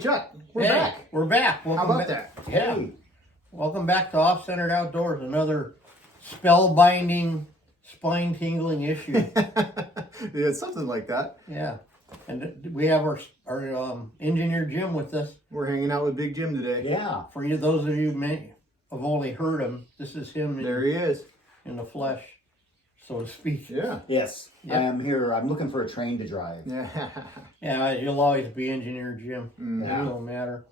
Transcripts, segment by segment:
Chuck, we're back. We're back. How about that? Yeah. Hey. Welcome back to OffCentered Outdoors, another spellbinding, spine-tingling issue. Yeah, something like that. Yeah. And we have our engineer Jim with us. We're hanging out with Big Jim today. Yeah. For you, those of you who may have only heard him, this is him. There he is. In the flesh, so to speak. Yeah. Yes. Yep. I am here. I'm looking for a train to drive. Yeah. Yeah, you'll always be engineer Jim. Yeah. It don't matter.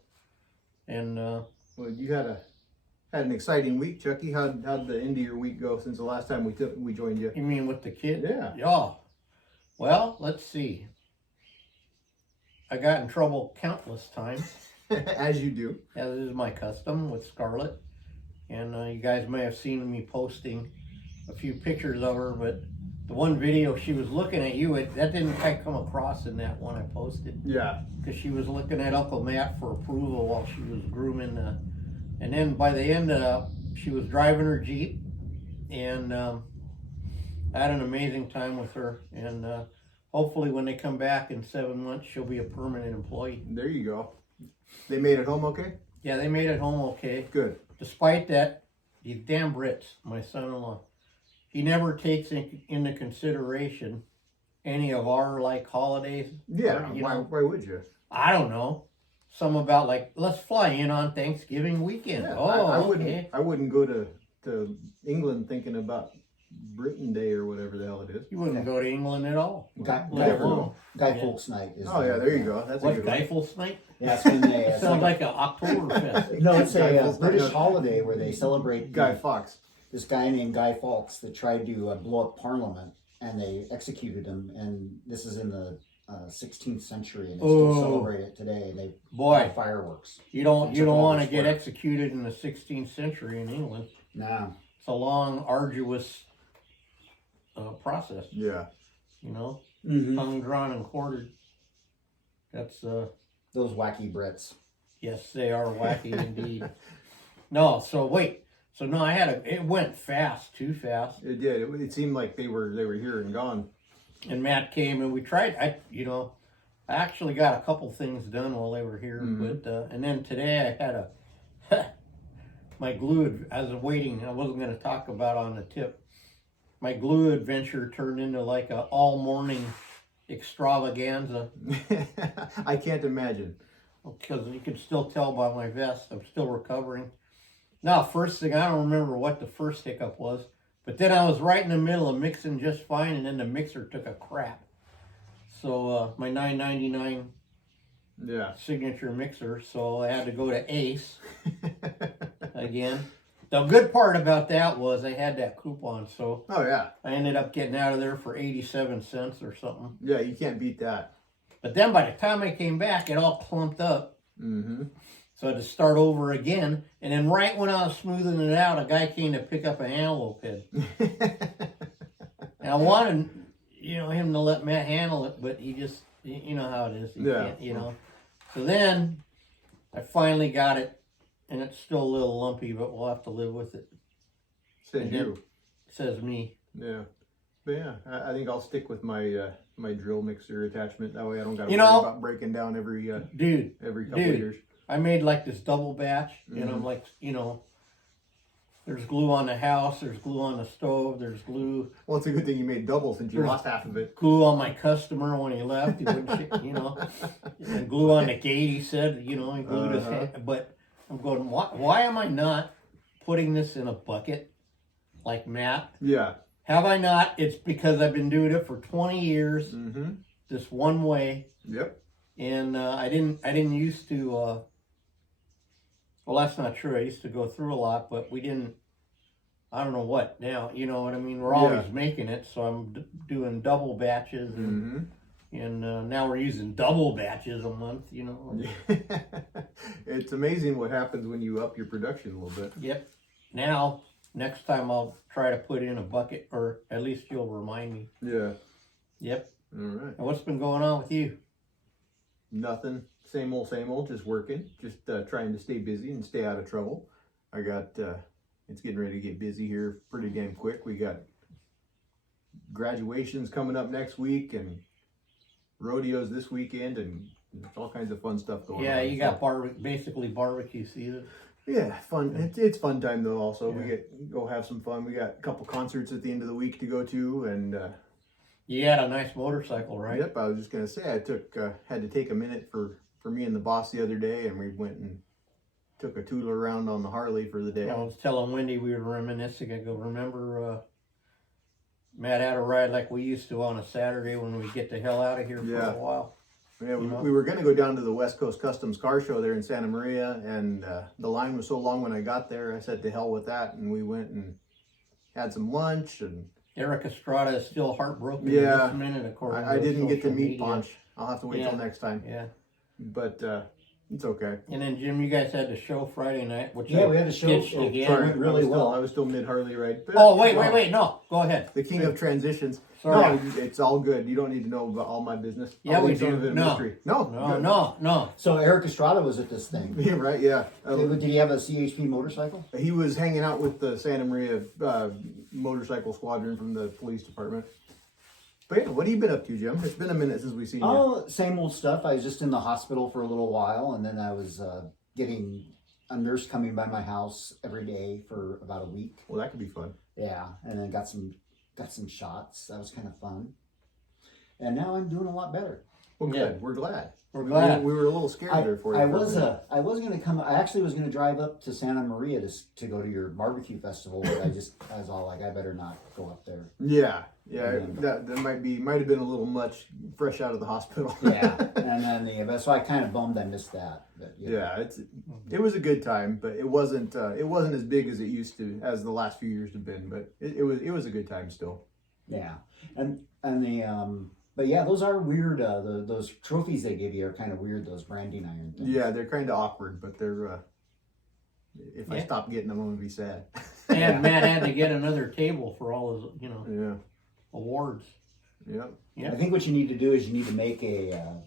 And well, you had an exciting week, Chucky. How'd the end of your week go since the last time we joined you? you mean with the kid? Yeah. Yeah. Well, let's see. I got in trouble countless times. As you do. As is my custom with Scarlett. And you guys may have seen me posting a few pictures of her, but the one video she was looking at you, that didn't quite come across in that one I posted. Yeah. Because she was looking at Uncle Matt for approval while she was grooming. And then by the end, she was driving her Jeep. And I had an amazing time with her. And hopefully when they come back in 7 months, she'll be a permanent employee. There you go. They made it home okay? Yeah, they made it home okay. Good. Despite that, these damn Brits, my son-in-law, he never takes into consideration any of our holidays. Yeah, Or, why would you? I don't know. Some about let's fly in on Thanksgiving weekend. Yeah, Okay. I wouldn't go to England thinking about Britain Day or whatever the hell it is. You wouldn't go to England at all. Guy Yeah. Fawkes Night is. Oh yeah, there you go. That's a What, good one. Guy Fawkes Night? Yeah, it's when they. It sounds like an Oktoberfest. No, it's Guy a Fawkes British Night. holiday where they celebrate Guy Fawkes. this guy named Guy Fawkes that tried to blow up Parliament, and they executed him. And this is in the 16th century, and they still celebrate it today. And they Boy, fireworks. you don't It's a want to global get sport. executed in the 16th century in England. No. It's a long, arduous process. Yeah. You know, Mm-hmm. hung, drawn, and quartered. That's Those wacky Brits. yes, they are wacky indeed. No, so wait, so no, it went fast, too fast. It did. It seemed like they were here and gone. And Matt came and we tried. I actually got a couple things done while they were here, Mhm. but and then today I had my glue. I was waiting. I wasn't going to talk about on the tip. My glue adventure turned into like a all morning extravaganza I can't imagine. because you can still tell by my vest I'm still recovering. Now, first thing, I don't remember what the first hiccup was, but then I was right in the middle of mixing just fine, and then the mixer took a crap. So my $9.99 Yeah. signature mixer, so I had to go to Ace again. The good part about that was I had that coupon, so Oh yeah. I ended up getting out of there for 87 cents or something. Yeah, you can't beat that. But then by the time I came back, it all clumped up. Mm-hmm. So I had to start over again. And then right when I was smoothing it out, a guy came to pick up an antelope head. And I wanted, him to let Matt handle it, but he just, you know how it is. He Yeah. can't. So then I finally got it. And it's still a little lumpy, but we'll have to live with it. Said And you. It says me. Yeah. But yeah, I think I'll stick with my my drill mixer attachment. That way I don't got to You worry know- about breaking down every couple Dude. of years. I made like this double batch, and I'm like, there's glue on the house, there's glue on the stove, there's glue Well, it's a good thing you made double since you There's- lost half of it. glue on my customer when he left. He wouldn't, and glue on the gate. He said, he glued his hand. But I'm going, why am I not putting this in a bucket like Matt? Yeah. Have I not? It's because I've been doing it for 20 years, Mm-hmm. this one way, Yep. and I didn't used to. Well, that's not true. I used to go through a lot, but we didn't. I don't know what now. You know what I mean? We're always making it, so I'm doing double batches, and Mm-hmm. now we're using double batches a month. It's amazing what happens when you up your production a little bit. Yep. Now, next time I'll try to put in a bucket, or at least you'll remind me. Yeah. Yep. All right. And what's been going on with you? Nothing. Same old, just working. Just trying to stay busy and stay out of trouble. I got, it's getting ready to get busy here pretty damn quick. We got graduations coming up next week and rodeos this weekend and There's all kinds of fun stuff going on. Yeah, you got basically barbecue season. Yeah, fun. It's fun time though. Also, Yeah. we go have some fun. We got a couple concerts at the end of the week to go to, and You had a nice motorcycle, right? yep. I was just gonna say I had to take a minute for me and the boss the other day, and we went and took a tootler around on the Harley for the day. I was telling Wendy we were reminiscing. I go, remember Matt had a ride like we used to on a Saturday when we get the hell out of here for Yeah. a while. Yeah, You know? we were going to go down to the West Coast Customs Car Show there in Santa Maria, and the line was so long when I got there, I said to hell with that, and we went and had some lunch. And Eric Estrada is still heartbroken Yeah. this minute, according to I didn't get to social meet media. Ponch. I'll have to wait Yeah. till next time. Yeah. But it's okay. And then, Jim, you guys had the show Friday night, which Yeah, we had a show. ditched Oh, again. sorry. really well. I was still mid Harley ride. But, Oh, wait, no, go ahead. The king of transitions. Sorry. No, it's all good. You don't need to know about all my business. Yeah, I'll we leave some do. of it a No. mystery. No, good. No. So Eric Estrada was at this thing. Yeah, right. Yeah. Did he have a CHP motorcycle? He was hanging out with the Santa Maria motorcycle squadron from the police department. But yeah, what have you been up to, Jim? It's been a minute since we've seen you. Oh, same old stuff. I was just in the hospital for a little while, and then I was getting a nurse coming by my house every day for about a week. Well, that could be fun. Yeah, and then got some shots. That was kind of fun. And now I'm doing a lot better. Well, good. Yeah. We're glad. We're glad. We were a little scared there for you. I was going to come. I actually was going to drive up to Santa Maria to go to your barbecue festival, but I was all like, I better not go up there. Yeah. And That might have been a little much fresh out of the hospital. Yeah, and then so I kind of bummed I missed that. But, Yeah, it was a good time, but it wasn't as big as it used to, as the last few years have been. But it was a good time still. Yeah, and the but yeah, those are weird. Those trophies they give you are kind of weird. Those branding iron things. Yeah, they're kind of awkward, but they're. If I Yeah. stop getting them, I'm gonna be sad. And Matt had to get another table for all his, Yeah. awards. Yep. Yeah. I think what you need to do is you need to make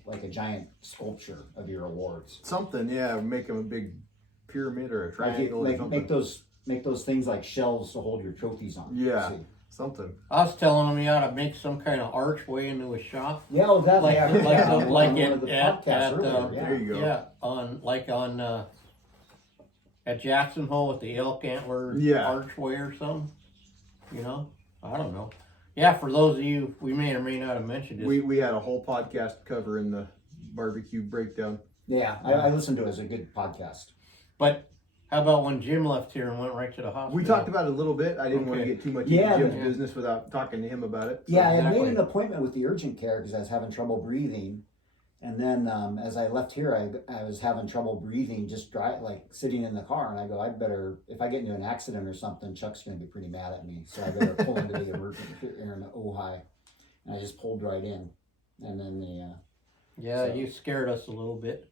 like a giant sculpture of your awards. Something, yeah. Make them a big pyramid or a triangle or something. Make those things like shelves to hold your trophies on. Yeah. See? Something. I was telling him he ought to make some kind of archway into a shop. Yeah, well, that's Like yeah, the- like yeah, the- on like one it- of the at- podcasts earlier, at, There you go. Yeah, on at Jackson Hole with the elk antler Yeah. archway or something. I don't know. Yeah, for those of you, we may or may not have mentioned it. We had a whole podcast cover in the barbecue breakdown. Yeah, I listened to it. It's a good podcast. But how about when Jim left here and went right to the hospital? We talked about it a little bit. I didn't want to Okay. get too much Yeah, into Jim's yeah. business without talking to him about it. Yeah, I had Exactly. made an appointment with the urgent care because I was having trouble breathing. And then as I left here, I was having trouble breathing, just sitting in the car. And I go, if I get into an accident or something, Chuck's going to be pretty mad at me. So I better pull into the emergent here in Ojai. And I just pulled right in. And then Yeah, So- you scared us a little bit.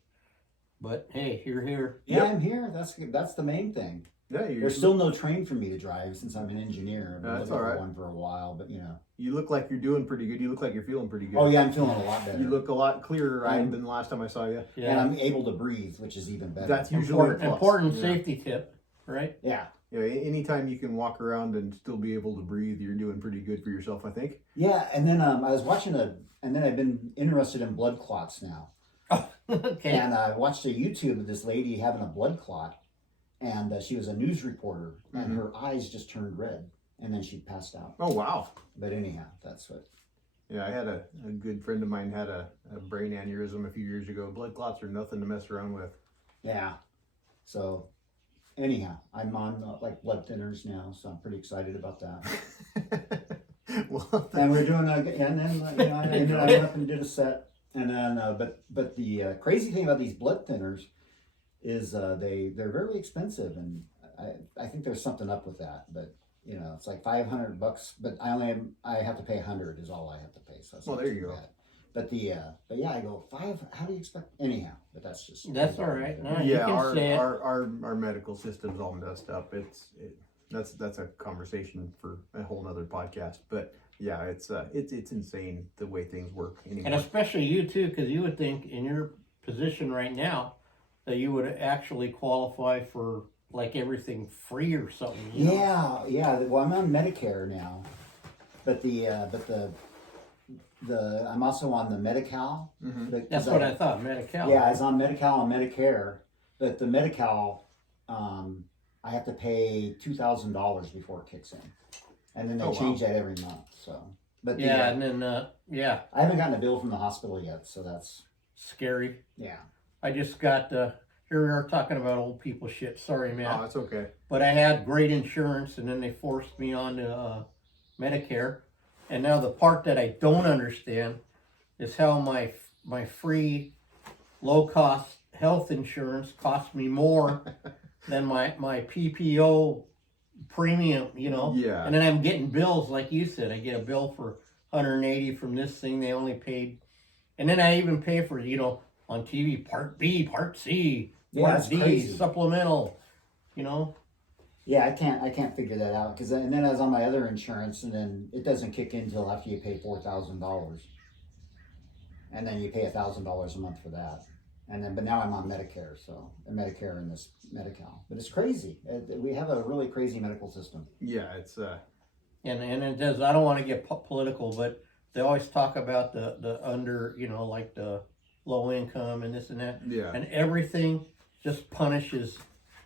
But hey, you're here. yeah, Yep. I'm here. That's the main thing. Yeah, There's still no train for me to drive since I'm an engineer. I've been That's looking all for right. one for a while, but you look like you're doing pretty good. You look like you're feeling pretty good. Oh yeah, I'm feeling a lot better. You look a lot clearer eyed than the last time I saw you. And Yeah, I'm able to breathe, which is even better. That's usually a plus. important Yeah. safety tip, right? Yeah. Yeah, anytime you can walk around and still be able to breathe, you're doing pretty good for yourself, I think. Yeah, and then I was watching and then I've been interested in blood clots now. Okay. And I watched a YouTube of this lady having a blood clot, and she was a news reporter, and her eyes just turned red, and then she passed out. Oh, wow. But anyhow, that's what. Yeah, I had a good friend of mine had a brain aneurysm a few years ago. Blood clots are nothing to mess around with. Yeah. So, anyhow, I'm on blood thinners now, so I'm pretty excited about that. Well, And we're doing and then I ended up and did a set, and then but the crazy thing about these blood thinners is they're very expensive, and I think there's something up with that, but it's like $500, but I have to pay $100 is all I have to pay. So that's Well, not there too you go. bad. But but yeah, I go $5. How do you expect? Anyhow, but that's just That's all right. No, you yeah, can say it. our medical system's all messed up. That's a conversation for a whole nother podcast. But yeah, it's insane the way things work And anymore. especially you too, because you would think in your position right now that you would actually qualify for like everything free or something. Yeah. Well, I'm on Medicare now, but the I'm also on the Medi-Cal. Mhm. That's what I thought, Medi-Cal. Yeah, I was on Medi-Cal and Medicare, but the Medi-Cal, I have to pay $2,000 before it kicks in, and then they change that every month. So, but yeah, and then I haven't gotten a bill from the hospital yet, so that's scary. yeah. I just got here we are talking about old people shit. Sorry, man. Oh, it's okay. But I had great insurance, and then they forced me on to Medicare. And now the part that I don't understand is how my free, low-cost health insurance cost me more than my PPO premium, you know? Yeah. And then I'm getting bills, like you said. I get a bill for $180 from this thing. They only paid. And then I even pay for, you know, on TV, Part B, Part C, Part that's D, crazy. supplemental, you know? Yeah, I can't figure that out because and then I was on my other insurance, and then it doesn't kick in until after you pay $4,000, and then you pay $1,000 a month for that, and then but now I'm on Medicare, so Medicare and this Medi-Cal, but it's crazy. We have a really crazy medical system. Yeah, it's And it does. I don't want to get political, but they always talk about the under, you know, like the low income and this and that, yeah. and everything just punishes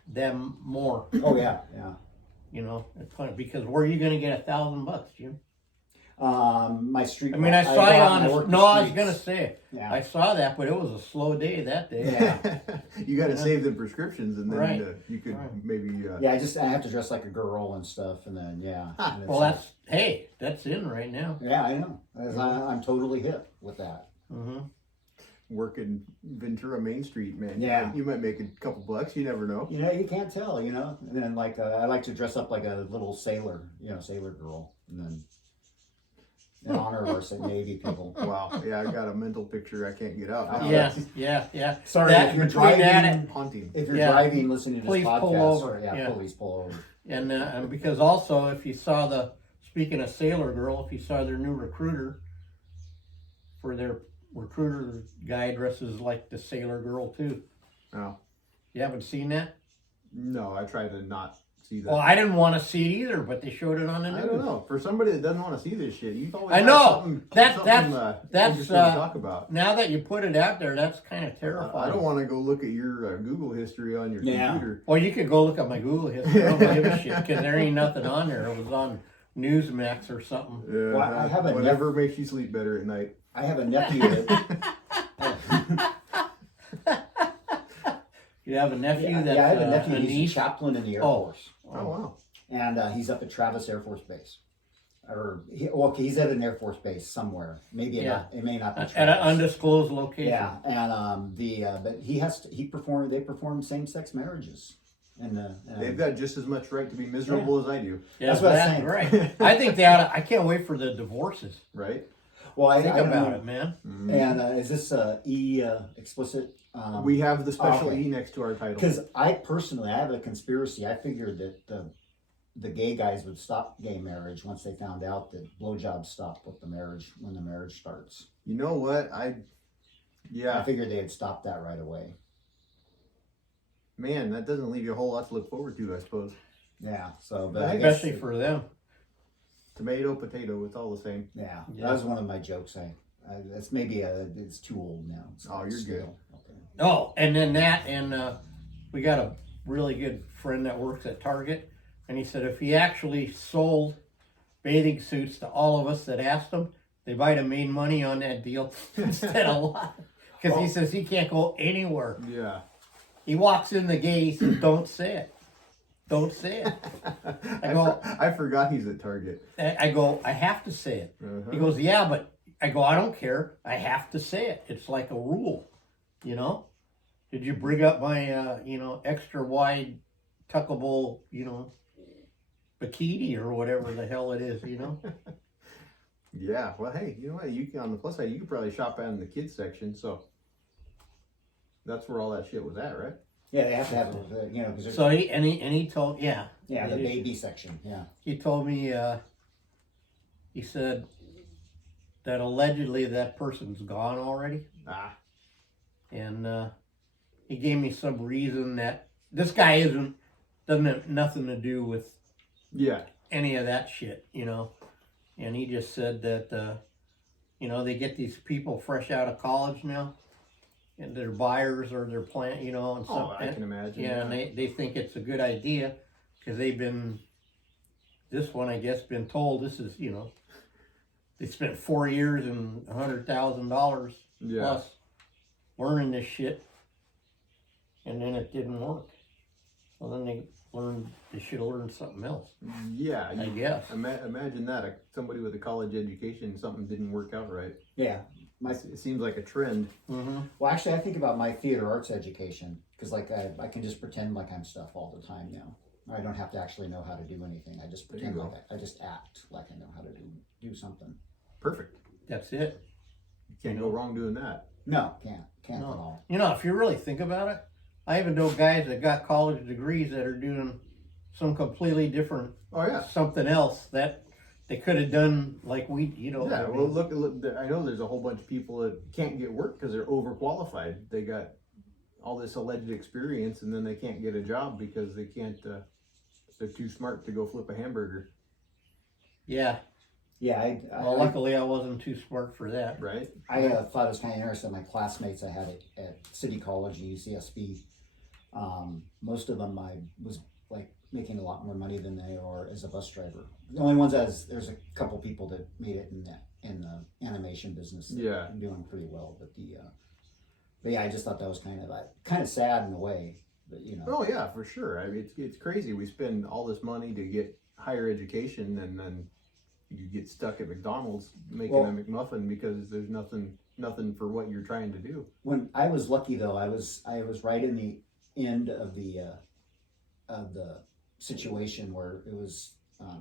them more. Oh yeah. You know, because where are you going to get $1,000, Jim? My street. I mean, I saw you on. No, I was going to say. Yeah. I saw that, but it was a slow day that day. Yeah. You got to save the prescriptions, and then Right. You could Right. maybe. Yeah, I have to dress like a girl and stuff, and then and it's Well, that's in right now. yeah, I know. I'm totally hip with that. Mm-hmm. Work in Ventura Main Street, man. Yeah. You might make a couple bucks. You never know. You know, you can't tell. You know, and then like I like to dress up like a little sailor, sailor girl, and then in honor of our Navy people. Wow. Yeah, I got a mental picture I can't get out. now. Yeah. Sorry, That, if you're between that driving, and- Haunting. if you're Yeah. driving, listening to this Please podcast, pull over. yeah, Yeah. please pull over. And because also, if you saw speaking of Sailor Girl, if you saw their new recruiter, for their recruiter guy dresses like the Sailor Girl too. Oh. You haven't seen that? No, I try to not see that. Well, I didn't want to see it either, but they showed it on the news. I don't know. For somebody that doesn't want to see this shit, you've always I got know. something, That's interesting to talk about. Now that you put it out there, that's kind of I terrifying. don't want to go look at your Google history on your Yeah. computer. Well, you could go look at my Google history. I don't give a shit because there ain't nothing on there. It was on Newsmax or something. Yeah, Well, I have a whatever makes you sleep better at night. I have a nephew that. You have a nephew Yeah, that's I have a a nephew. He's niece. a chaplain in the Air Oh. Force, Oh wow. and he's up at Travis Air Force Base, he's at an Air Force base somewhere. Maybe it may not be At an Travis. undisclosed location. Yeah, and but they perform same-sex marriages, and They've got just as much right to be miserable as I do, Yeah, That's what I'm that's saying. right. I think they ought to, I can't wait for the divorces. right? well, I Think don't about know. it, man. And is this explicit? We have the special okay. E next to our title. Because I have a conspiracy. I figured that the gay guys would stop gay marriage once they found out that blowjobs stop with the marriage when the marriage starts. You know what? I figured they'd stop that right away. Man, that doesn't leave you a whole lot to look forward to, I suppose. Yeah. So, but I guess Especially for them. Tomato, potato, it's all the same. yeah, Yeah. that was one of my jokes. That's maybe it's too old now. It's Oh, you're good. Okay. Oh, and then we got a really good friend that works at Target, and he said if he actually sold bathing suits to all of us that asked him, they might have made money on that deal instead of a lot. Because he says he can't go anywhere. Yeah. He walks in the gate, he says, "Don't say it. Don't say it." I forgot he's at Target. I go, "I have to say it." Uh-huh. He goes, "Yeah, but," I go, "I don't care. I have to say it. It's like a rule, you know? Did you bring up my, extra wide, tuckable, bikini or whatever the hell it is, you know?" Yeah. Well, hey, you know what? You can, on the plus side, you could probably shop out in the kids section. So that's where all that shit was at, right? Yeah, they have to have because So he told, the baby section. Yeah. he told me, he said that allegedly that person's gone already. Ah. And he gave me some reason that this guy doesn't have nothing to do with Yeah. any of that shit, And he just said that, You know, they get these people fresh out of college now, and they're buyers or they're and Oh, stuff. I can imagine. Yeah, and they think it's a good idea because this one, I guess, been told this is, they spent 4 years and $100,000 plus learning this shit, and then it didn't work. Well, then they should have learned something else. Yeah, I guess. Imagine that somebody with a college education, something didn't work out right. Yeah. It seems like a trend. Mm-hmm. Well, actually, I think about my theater arts education because, like, I can just pretend like I'm stuff all the time now. I don't have to actually know how to do anything. I just pretend like I just act like I know how to do something. Perfect. That's it. You can't go wrong doing that. No, can't at all. If you really think about it, I even know guys that got college degrees that are doing some completely different, something else that they could have done like we, Yeah, well, look, I know there's a whole bunch of people that can't get work because they're overqualified. They got all this alleged experience and then they can't get a job because they can't, they're too smart to go flip a hamburger. Yeah. Yeah, luckily I wasn't too smart for that. Right. I thought it was kind of interesting. My classmates I had at City College and UCSB, most of them I was like making a lot more money than they are as a bus driver. The only ones there's a couple people that made it in the animation business. Yeah, doing pretty well. But yeah, I just thought that was kind of sad in a way. But Oh yeah, for sure. I mean, it's crazy. We spend all this money to get higher education, and then you get stuck at McDonald's making a McMuffin because there's nothing for what you're trying to do. When I was lucky though, I was right in the end of the situation where it was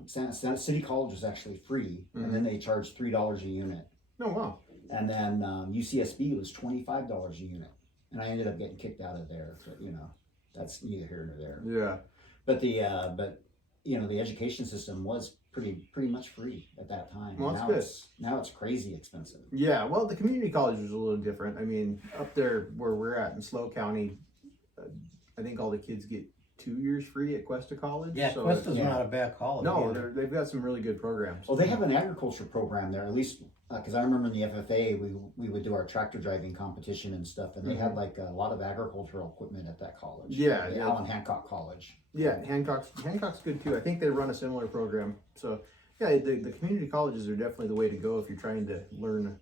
City College was actually free, and then they charged $3 a unit. Oh wow! And then UCSB was $25 a unit, and I ended up getting kicked out of there. But that's neither here nor there. Yeah. But the education system was pretty much free at that time. Well, that's good. Now it's crazy expensive. Yeah, well, the community college is a little different. I mean, up there where we're at in Slow County, I think all the kids get 2 years free at Cuesta College. Yeah, so Cuesta's not a bad college. No, they've got some really good programs. Well, they have an agriculture program there, at least because I remember in the FFA we would do our tractor driving competition and stuff, and they had like a lot of agricultural equipment at that college. Yeah, the Allen Hancock College. Yeah, Hancock's good too. I think they run a similar program. So yeah, the community colleges are definitely the way to go if you're trying to learn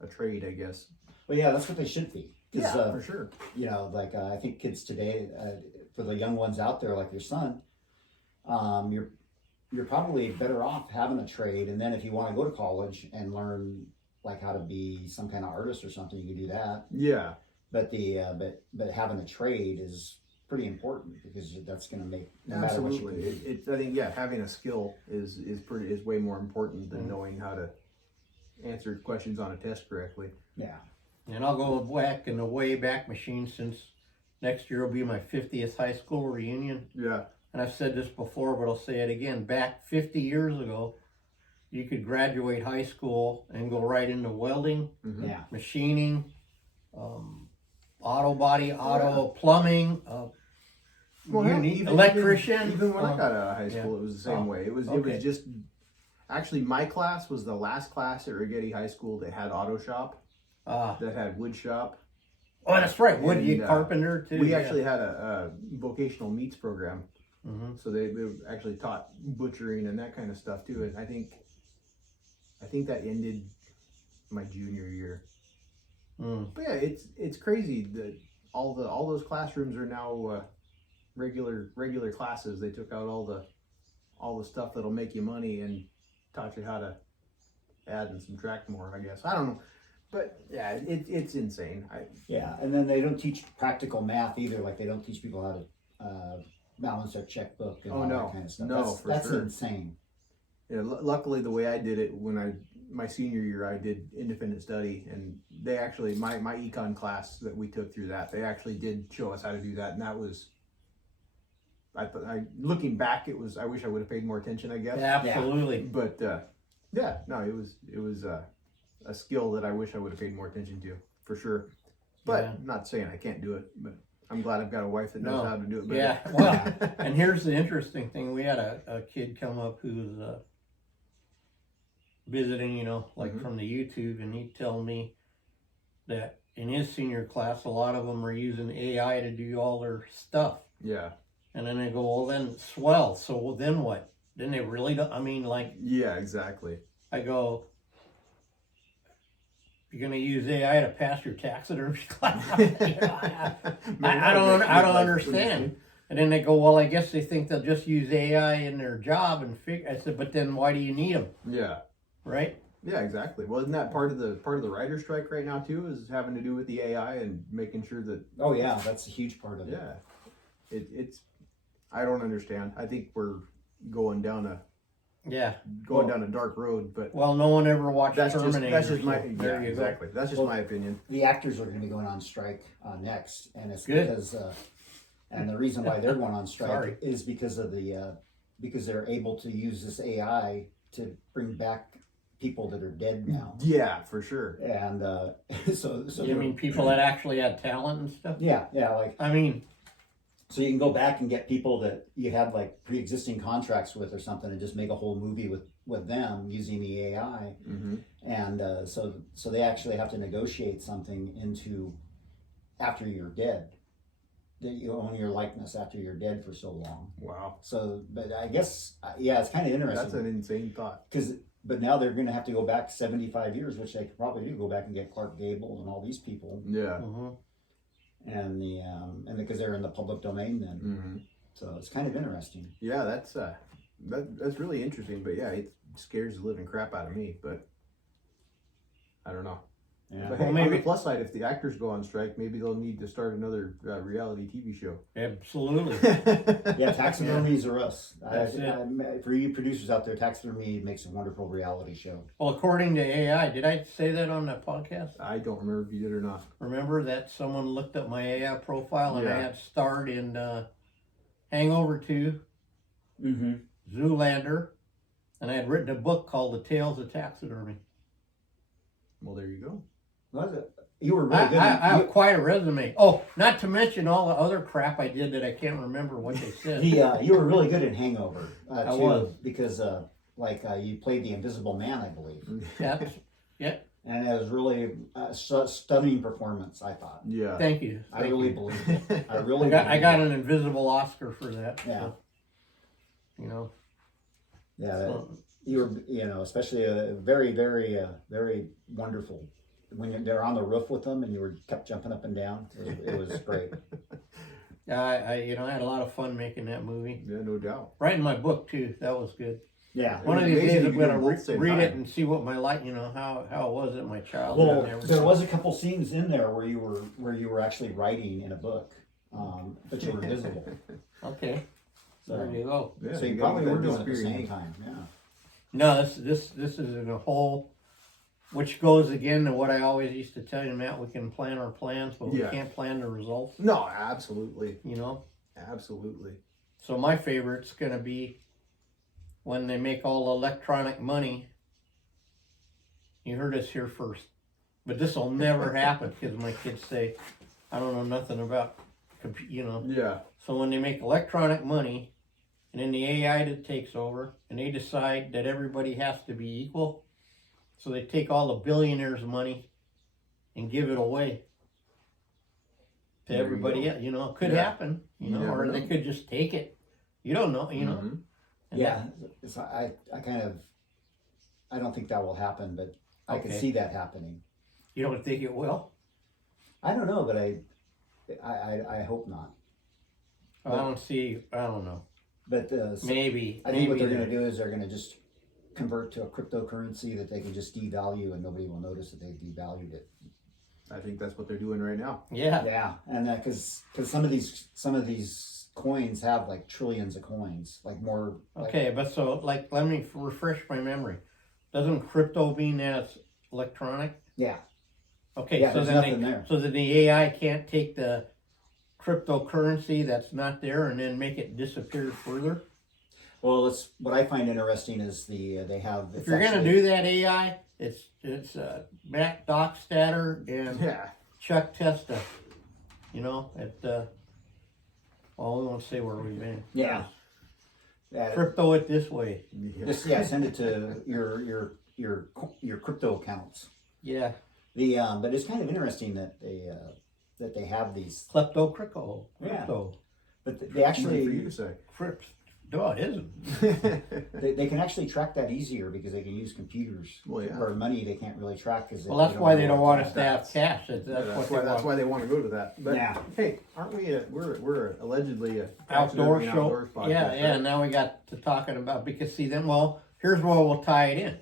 a trade, I guess. Well, yeah, that's what they should be. Yeah, for sure. I think kids today, for the young ones out there, like your son, you're probably better off having a trade, and then if you want to go to college and learn like how to be some kind of artist or something, you can do that. Yeah. But but having a trade is pretty important because that's going to make no matter what you can do. I think having a skill is way more important than knowing how to answer questions on a test correctly. Yeah. And I'll go back in the way back machine since next year will be my 50th high school reunion. Yeah. And I've said this before, but I'll say it again. Back 50 years ago, you could graduate high school and go right into welding, machining, auto body, plumbing, electrician. Even when I got out of high school, it was the same way. It was just actually my class was the last class at Rigetti High School that had auto shop, that had wood shop. Oh, that's right, wood carpenter too. We actually had a vocational meats program. So they actually taught butchering and that kind of stuff too. And I think that ended my junior year. But yeah, it's crazy that all those classrooms are now regular classes. They took out all the stuff that'll make you money and taught you how to add and subtract more, I guess. I don't know. But yeah, it's insane. And then they don't teach practical math either. Like they don't teach people how to balance their checkbook and all that kind of stuff. That's sure. insane. Yeah, luckily the way I did it when my senior year, I did independent study, and they actually my econ class that we took through that, they actually did show us how to do that, and that was. Looking back, I wish I would have paid more attention, I guess. Absolutely. But it was a skill that I wish I would have paid more attention to, for sure. But not saying I can't do it, but I'm glad I've got a wife that knows how to do it better. Yeah, well, and here's the interesting thing. We had a kid come up who's visiting, you know, like from the YouTube, and he'd tell me that in his senior class, a lot of them are using AI to do all their stuff. Yeah. And then I go, well, then swell. So well, then what? Then they really don't. I mean, like. Yeah, exactly. I go, you're gonna use AI to pass your taxidermy class? I don't understand. And then they go, well, I guess they think they'll just use AI in their job and figure. I said, but then why do you need them? Yeah. Right. Yeah, exactly. Well, isn't that part of the writer's strike right now too? Is having to do with the AI and making sure that. Oh yeah, that's a huge part of it. Yeah, it's. I don't understand. I think we're going down a dark road, but well, no one ever watched Terminator. That's just my exactly. That's just my opinion. The actors are going to be going on strike next, and it's good because and the reason why they're going on strike is because of because they're able to use this AI to bring back people that are dead now. Yeah, for sure. And so you mean people that actually had talent and stuff? Yeah, like I mean. So you can go back and get people that you had like pre-existing contracts with or something, and just make a whole movie with them using the AI. Mm-hmm. And so they actually have to negotiate something into after you're dead, that you own your likeness after you're dead for so long. Wow. So, but I guess it's kind of interesting. That's an insane thought. But now they're going to have to go back 75 years, which they could probably do. Go back and get Clark Gable and all these people. Yeah. Mm-hmm. And because they're in the public domain then. Mm-hmm. So it's kind of interesting. Yeah, that's really interesting. But yeah, it scares the living crap out of me. But I don't know. Yeah. But hey, maybe on the plus side, if the actors go on strike, maybe they'll need to start another reality TV show. Absolutely. Yeah, taxidermies are us. That's for you producers out there, Taxidermy makes a wonderful reality show. Well, according to AI, did I say that on the podcast? I don't remember if you did or not. Remember that someone looked up my AI profile and I Yeah. had starred in Hangover 2, Mm-hmm. Zoolander, and I had written a book called The Tales of Taxidermy. Well, there you go. Was it? You were really good. I have quite a resume. Oh, not to mention all the other crap I did that I can't remember what they said. You were really good in Hangover. I too, was. Because you played the Invisible Man, I believe. Yeah. And it was really a stunning performance, I thought. Yeah. Thank you. I really believe it. I got an invisible Oscar for that. Yeah. So, you know. Yeah. So, You were, especially very, very, very wonderful. When they're on the roof with them and you kept jumping up and down, it was great. I had a lot of fun making that movie. Yeah, no doubt. Writing my book too. That was good. Yeah. One of these days I'm going to read time. it and see what my how it was in my childhood. Well, and everything. there was a couple scenes in there where you were actually writing in a book, but you were visible. Okay. So, There you go. Yeah, so you got probably that were doing it at the disappearing same ink. time. Yeah. No, this is in a whole, which goes again to what I always used to tell you, Matt. We can plan our plans, but we Yeah. can't plan the results. No, absolutely. You know. Absolutely. So my favorite's going to be when they make all electronic money. You heard us here first. But this will never happen because my kids say, I don't know nothing about, Yeah. So when they make electronic money and then the AI that takes over and they decide that everybody has to be equal, so they take all the billionaires' money and give it away to There you everybody go. else. It could Yeah. happen, You never or know. they could just take it. You don't know, Mhm. And Yeah. So I don't think that will happen, but I can Okay. see that happening. You don't think it will? I don't know, but I hope not. I don't know. But Maybe. I think what they're maybe going to do is they're going to just convert to a cryptocurrency that they can just devalue and nobody will notice that they devalued it. I think that's what they're doing right now. Yeah. Yeah, and because some of these coins have like trillions of coins, like more. Okay, but so let me refresh my memory. Doesn't crypto mean that it's electronic? Yeah. Okay, Yeah, so there's then nothing there. so then the AI can't take the cryptocurrency that's not there and then make it disappear further. Well, what I find interesting is they have. If you're gonna do that AI, it's Matt Dockstader and Yeah. Chuck Testa. Well, we won't say where we've been. Yeah. Crypto it this way. Send it to your your crypto accounts. Yeah. But it's kind of interesting that they have these Crypto. But they Easy for you actually to say. Crips. No, it isn't. they can actually track that easier because they can use computers. Well, yeah. Or money they can't really track because Well, that's why they don't want us to have cash. That's why they want to go to that. But Yeah. hey, aren't we? We're allegedly a Outdoor taxidermy show. outdoors podcast, Yeah. right? Now we got to talking about, because see then, well, here's where we'll tie it in.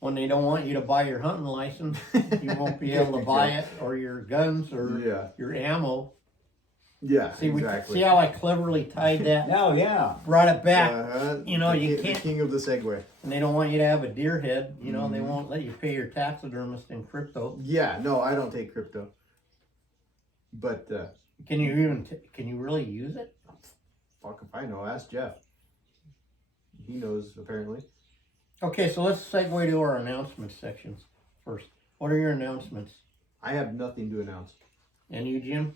When they don't want you to buy your hunting license, you won't be able to buy it, or your guns, or your ammo. Yeah, See, exactly. see how I cleverly tied that? Oh yeah. Brought it back. You the can't. The king of the segue. And they don't want you to have a deer head. They won't let you pay your taxidermist in crypto. Yeah, no, I don't take crypto. But Can you really use it? fuck if I know. Ask Jeff. He knows apparently. Okay, so let's segue to our announcements sections first. What are your announcements? I have nothing to announce. And you, Jim?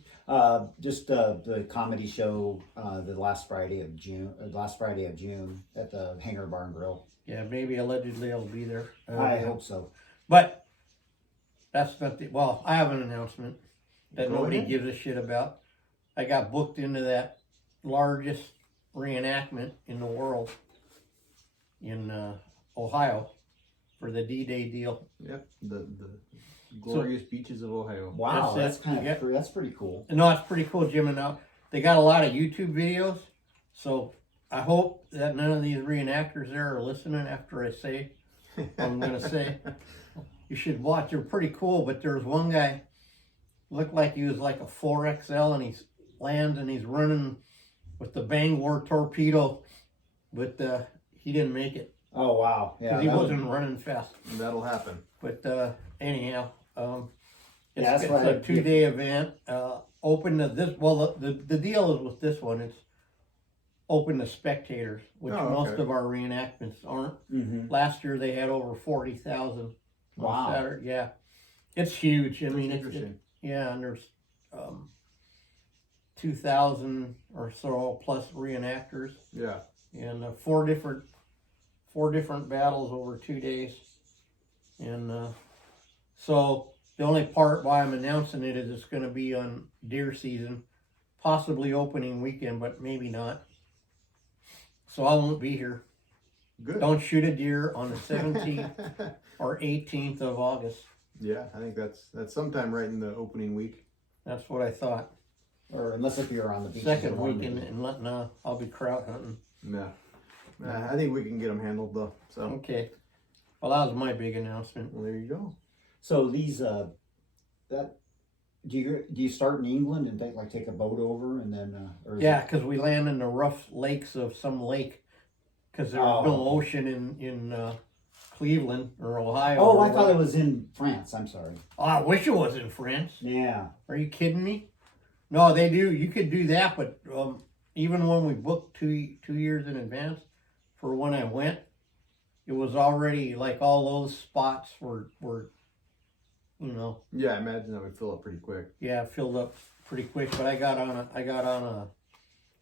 Just the comedy show the last Friday of June at the Hangar Barn Grill. Yeah, maybe allegedly I'll be there. I hope so. But that's not the. Well, I have an announcement that Go nobody ahead. gives a shit about. I got booked into that largest reenactment in the world in Ohio for the D-Day deal. Yep, the glorious beaches of Ohio. Wow, That's that's it. that's pretty cool. No, it's pretty cool, Jim. And now they got a lot of YouTube videos, so I hope that none of these reenactors there are listening after I say what I'm going to say. You should watch. They're pretty cool, but there's one guy, looked like he was like a 4XL, and he lands and he's running with the Bangor torpedo, but he didn't make it. Oh wow, yeah, Because he wasn't running fast. That'll happen. But anyhow, it's, that's it's why a 2-day event. Open to this. Well, the deal is with this one, it's open to spectators, which most of our reenactments aren't. Mm-hmm. Last year they had over 40,000 Wow. on Saturday. Yeah, it's huge. I mean, it's interesting. yeah, and there's 2,000 or so plus reenactors, Yeah. and four different battles over 2 days, and so the only part why I'm announcing it is it's going to be on deer season, possibly opening weekend, but maybe not. So I won't be here. Good. Don't shoot a deer on the 17th or 18th of August. Yeah, I think that's sometime right in the opening week. That's what I thought. Or unless if you're on the beach. Second weekend, and I'll be trout hunting. Yeah. I think we can get them handled though. So Okay. Well, that was my big announcement. well, there you go. So these do you start in England and take a boat over and then or is Yeah, it- because we land in the rough lakes of some lake, because there's no ocean in Cleveland or Ohio. Oh, or I thought it was in France. I'm sorry. Oh, I wish it was in France. Yeah. Are you kidding me? No, they do. You could do that, but even when we booked two years in advance for when I went, it was already like all those spots were Yeah, I imagine that would fill up pretty quick. yeah, filled up pretty quick. But I got on a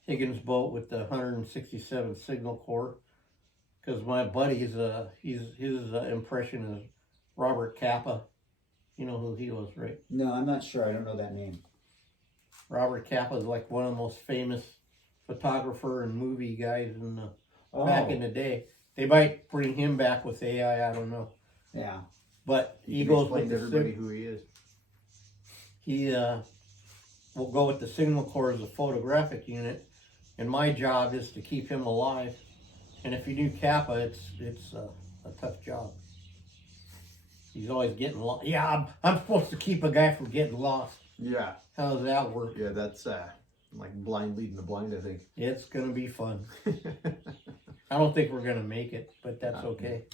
Higgins boat with the 167 Signal Corps, because my buddy's his impression is Robert Capa. You know who he was, right? No, I'm not sure. I don't know that name. Robert Capa is like one of the most famous photographer and movie guys Oh. back in the day. They might bring him back with AI. I don't know, Yeah. but You he can goes explain with to the everybody who he is. he will go with the Signal Corps as a photographic unit, and my job is to keep him alive. And if you do Kappa, it's a tough job. He's always getting lost. Yeah, I'm supposed to keep a guy from getting lost. Yeah. How does that work? Yeah, that's like blind leading the blind, I think. It's gonna be fun. I don't think we're gonna make it, but that's okay.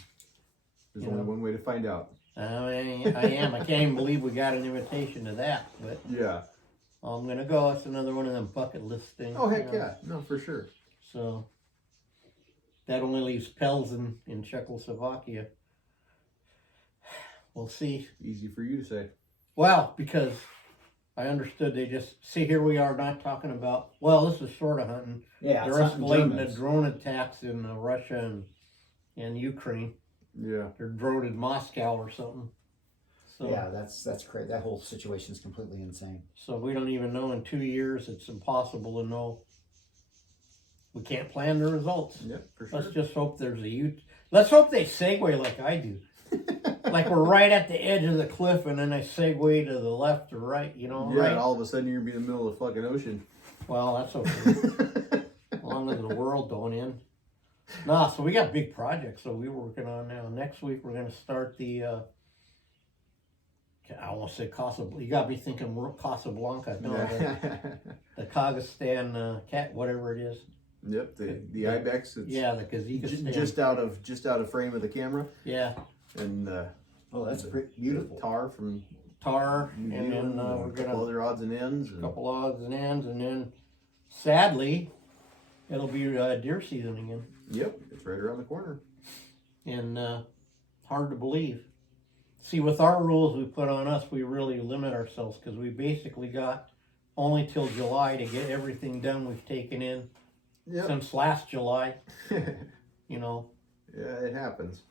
There's only one way to find out. I am. I can't even believe we got an invitation to that, but Yeah. I'm gonna go. It's another one of them bucket list things. Oh, heck yeah. No, for sure. So that only leaves Pelzen in Czechoslovakia. We'll see. Easy for you to say. Well, because I understood they just see here we are not talking about. Well, this is sort of hunting. Yeah. They're it's not escalating the Germans. drone attacks in Russia and Ukraine. Yeah. They're drove to Moscow or something. So, Yeah, that's crazy. That whole situation is completely insane. So we don't even know in 2 years. It's impossible to know. We can't plan the results. Yep, for sure. Let's just hope there's let's hope they segue like I do. Like we're right at the edge of the cliff and then I segue to the left or right, Yeah, right? and all of a sudden you're going to be in the middle of the fucking ocean. Well, that's okay. As long as the world don't end. Nah, so we got big projects that we're working on now. Next week we're going to start the, I won't say Casablanca. You got me thinking Casablanca. No, the Kazakhstan cat, whatever it is. Yep, the ibex. It's Yeah, the Kazakhstan. just out of frame of the camera. Yeah, And Oh, that's pretty beautiful. tar from tar, New and then Zealand, we're a couple gonna other odds and ends. a couple odds and ends, and then sadly, it'll be deer season again, Yep, it's right around the corner. and hard to believe. See, with our rules we put on us, we really limit ourselves because we basically got only till July to get everything done we've taken in Yep. since last July. You know, Yeah, it happens.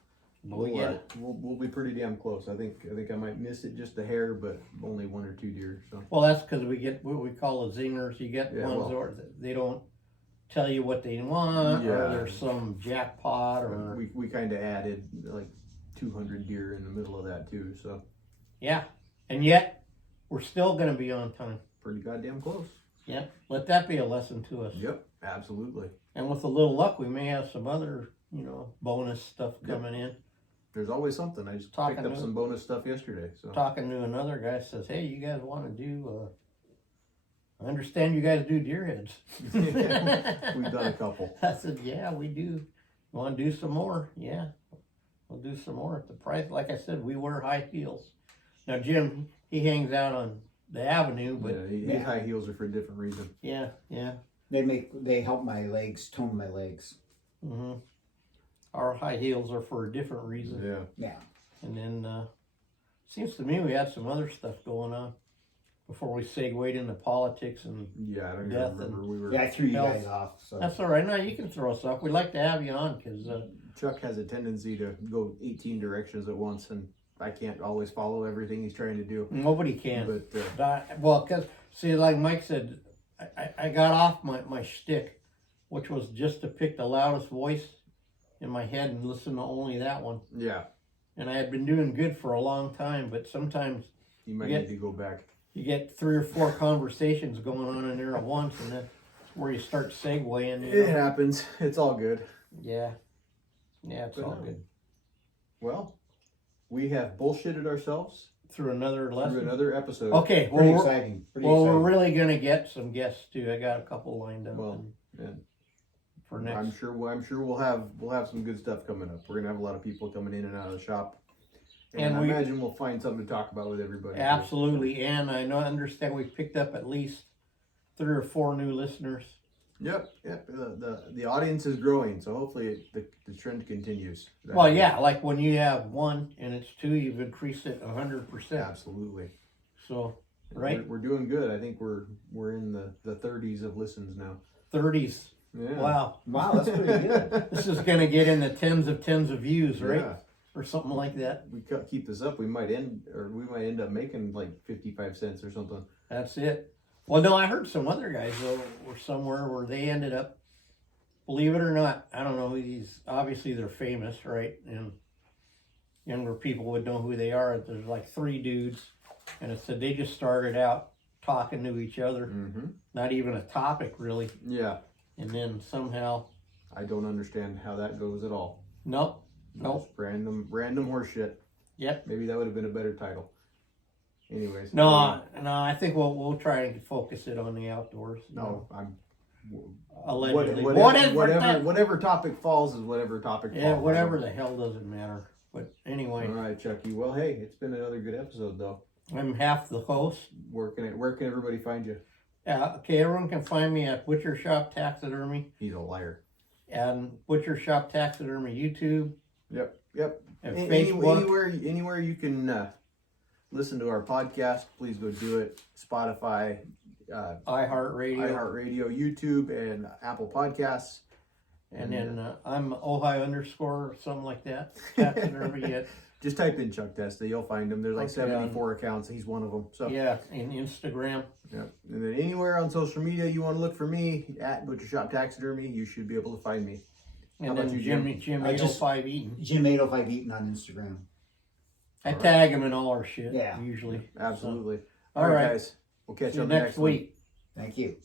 but we get it. We'll be pretty damn close. I think I might miss it just a hair, but only 1 or 2 deer. So Well, that's because we get what we call the zingers. You get Yeah, ones well- where they don't tell you what they want, or Yeah. there's some jackpot, or we kind of added like 200 deer in the middle of that too. So yeah, and yet we're still going to be on time. pretty goddamn close. Yep, let that be a lesson to us. Yep, absolutely. And with a little luck, we may have some other, bonus stuff coming in. There's always something. I just Talking picked up to- some bonus stuff yesterday. So Talking to another guy says, "Hey, you guys want to do? I understand you guys do deer heads." we've done a couple. I said, "Yeah, we do. Want to do some more? Yeah, we'll do some more at the price." Like I said, we wear high heels. Now, Jim, he hangs out on the avenue, but Yeah, high heels are for a different reason. yeah. They help my legs, tone my legs. Mm-hmm. Our high heels are for a different reason. Yeah. Yeah. And then, seems to me we had some other stuff going on before we segued into politics, and Yeah, I don't even Death remember. and- We were. Yeah, I threw you Health. guys off. So that's all right. No, you can throw us off. We'd like to have you on because Chuck has a tendency to go 18 directions at once, and I can't always follow everything he's trying to do. nobody can. But Because, see, like Mike said, I got off my shtick, which was just to pick the loudest voice in my head and listen to only that one. yeah, And I had been doing good for a long time, but sometimes you might Yeah. need to go back. you get 3 or 4 conversations going on in there at once, and then where you start segueing. It happens. It's all good. Yeah, it's But all no. good. Well, we have bullshitted ourselves Through another through lesson. another episode. Okay, pretty well, exciting. Pretty we're exciting. really gonna get some guests too. I got a couple lined up. Well, yeah. For next. I'm sure we'll have some good stuff coming up. We're gonna have a lot of people coming in and out of the shop, and I imagine we'll find something to talk about with everybody. Absolutely, and I understand we've picked up at least 3 or 4 new listeners. Yep. The audience is growing, so hopefully the trend continues. Well, yeah, like when you have 1 and it's 2, you've increased it 100%. Absolutely. So, right, We're doing good. I think we're in the 30s of listens now. 30s. Yeah. Wow, Wow, that's pretty good. this is gonna get in the tens of views, right, Yeah. or something like that. We keep this up, we might end up making like 55 cents or something. That's it. Well, no, I heard some other guys though were somewhere where they ended up, believe it or not, I don't know, obviously they're famous, right? And younger people would know who they are. There's like 3 dudes, and it said they just started out talking to each other, Mm-hmm. not even a topic really, Yeah. and then somehow, I don't understand how that goes at all. nope, Just random horseshit. Yep. Maybe that would have been a better title. Anyways. No, I think we'll try and focus it on the outdoors. No, I'm. Allegedly. Whatever topic falls is whatever topic falls. Yeah, whatever the hell doesn't matter. But anyway, All right, Chucky. Well, hey, it's been another good episode, though. I'm half the host. Where can everybody find you? Okay, everyone can find me at Butcher Shop Taxidermy He's a liar. and Butcher Shop Taxidermy YouTube Yep. and Any- Facebook. anywhere you can listen to our podcast, please go do it. Spotify, iHeartRadio. iHeartRadio, YouTube, and Apple Podcasts. And then I'm Ojai underscore something like that. Taxidermy yet. Just type in Chuck Testa, you'll find him. There's like Okay, 74 accounts. He's one of them. So Yeah, in Instagram. yeah. And then anywhere on social media you want to look for me at Butcher Shop Taxidermy, you should be able to find me. And How about then you, Jim Jim? 805 Eaton. Jim 805 Eaton on Instagram. I tag him in all our shit. Yeah. Usually. Absolutely. All right. guys. We'll catch See you you on the next next one. week. Thank you.